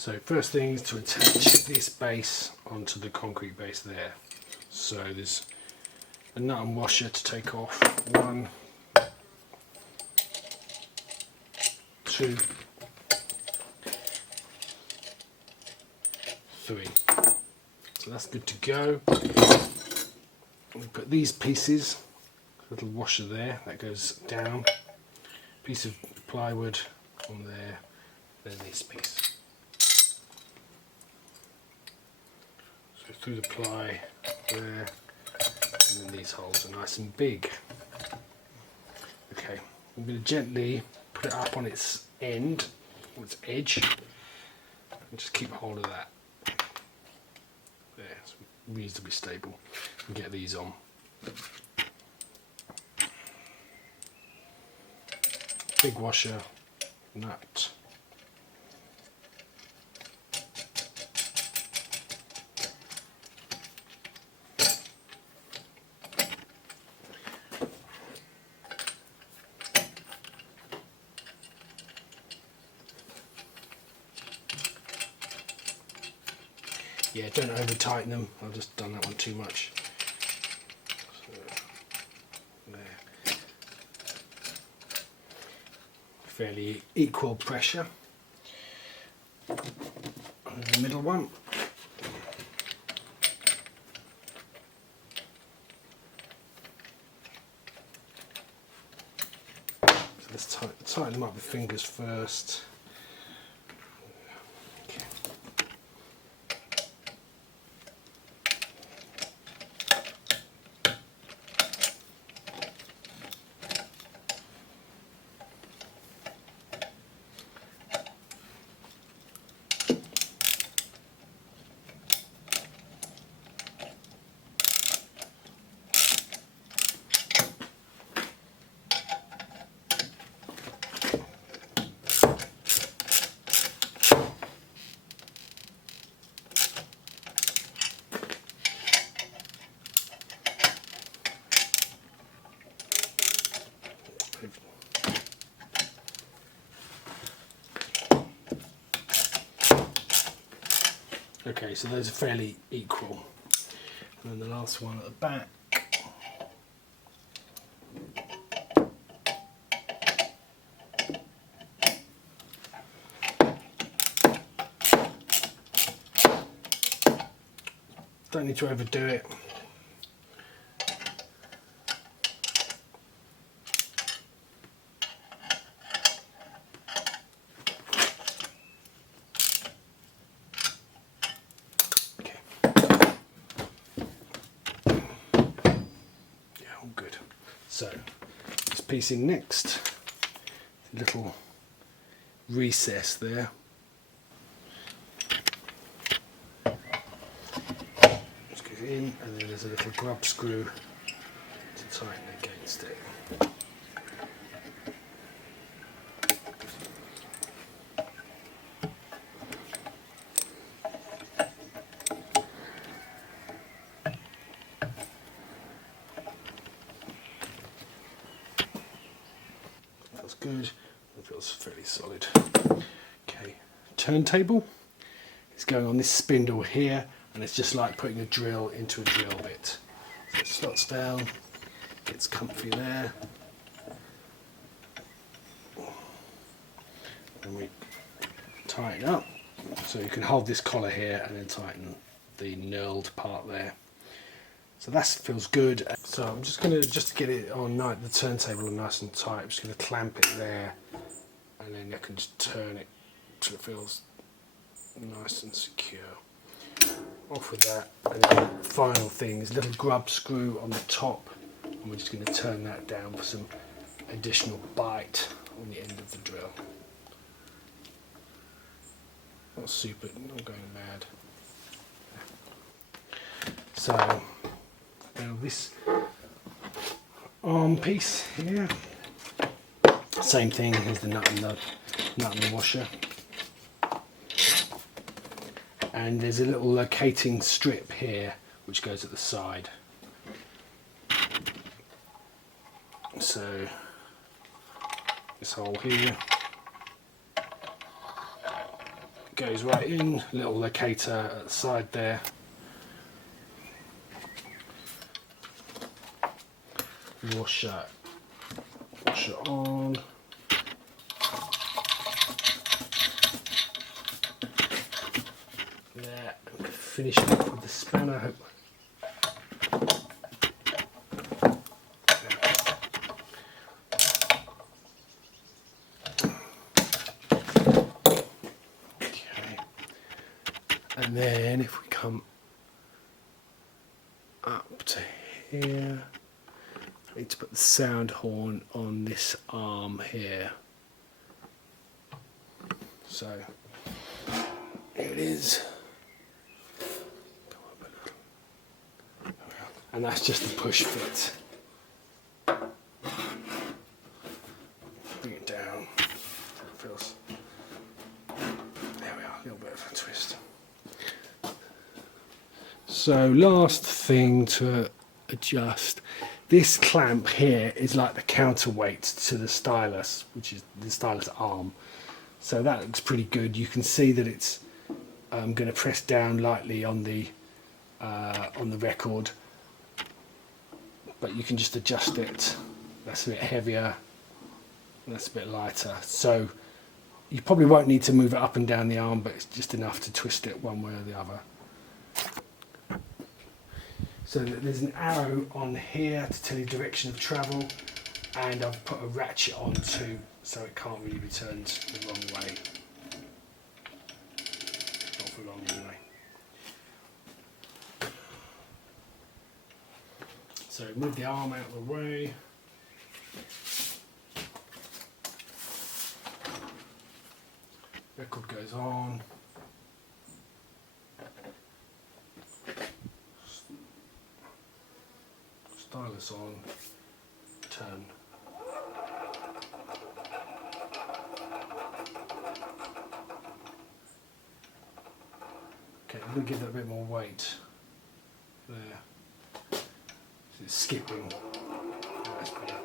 So first thing is to attach this base onto the concrete base there. So there's a nut and washer to take off. 1, 2, 3. So that's good to go. We put these pieces, little washer there, that goes down. Piece of plywood on there, then this piece. So through the ply there, and then these holes are nice and big. Okay, I'm going to gently put it up on its end, on its edge, and just keep hold of that. There, it's reasonably stable. And get these on. Big washer, nut. Yeah, don't over tighten them. I've just done that one too much. So, there. Fairly equal pressure. And the middle one. So let's tighten them up with fingers first. Okay, so those are fairly equal. And then the last one at the back. Don't need to overdo it. So, just piecing next, little recess there. Just go in, and then there's a little grub screw to tighten against it. Good, it feels fairly solid. Okay, turntable is going on this spindle here, and it's just like putting a drill into a drill bit. So it slots down, gets comfy there, and we tighten up. So you can hold this collar here and then tighten the knurled part there. So that feels good. So I'm just going to, just to get it on the turntable nice and tight, I'm just going to clamp it there, and then I can just turn it so it feels nice and secure. Off with that, and then the final thing is a little grub screw on the top, and we're just going to turn that down for some additional bite on the end of the drill. Not super, not going mad. So now this arm piece here, same thing as the nut and the washer, and there's a little locating strip here which goes at the side. So this hole here goes right in, little locator at the side there. Washer on. There, finish up with the spanner. Okay, and then if we come up to here, I need to put the sound horn on this arm here. So here it is. And that's just the push fit. Bring it down. It feels. There we are, a little bit of a twist. So last thing to adjust. This clamp here is like the counterweight to the stylus, which is the stylus arm. So that looks pretty good. You can see that it's going to press down lightly on the record, but you can just adjust it. That's a bit heavier, that's a bit lighter. So you probably won't need to move it up and down the arm, but it's just enough to twist it one way or the other. So there's an arrow on here to tell you direction of travel, and I've put a ratchet on too, so it can't really be turned the wrong way. Not for long anyway. So move the arm out of the way. Record goes on. Stylus on. Turn. Okay, I'm going to give that a bit more weight. There. So it's skipping. That's better.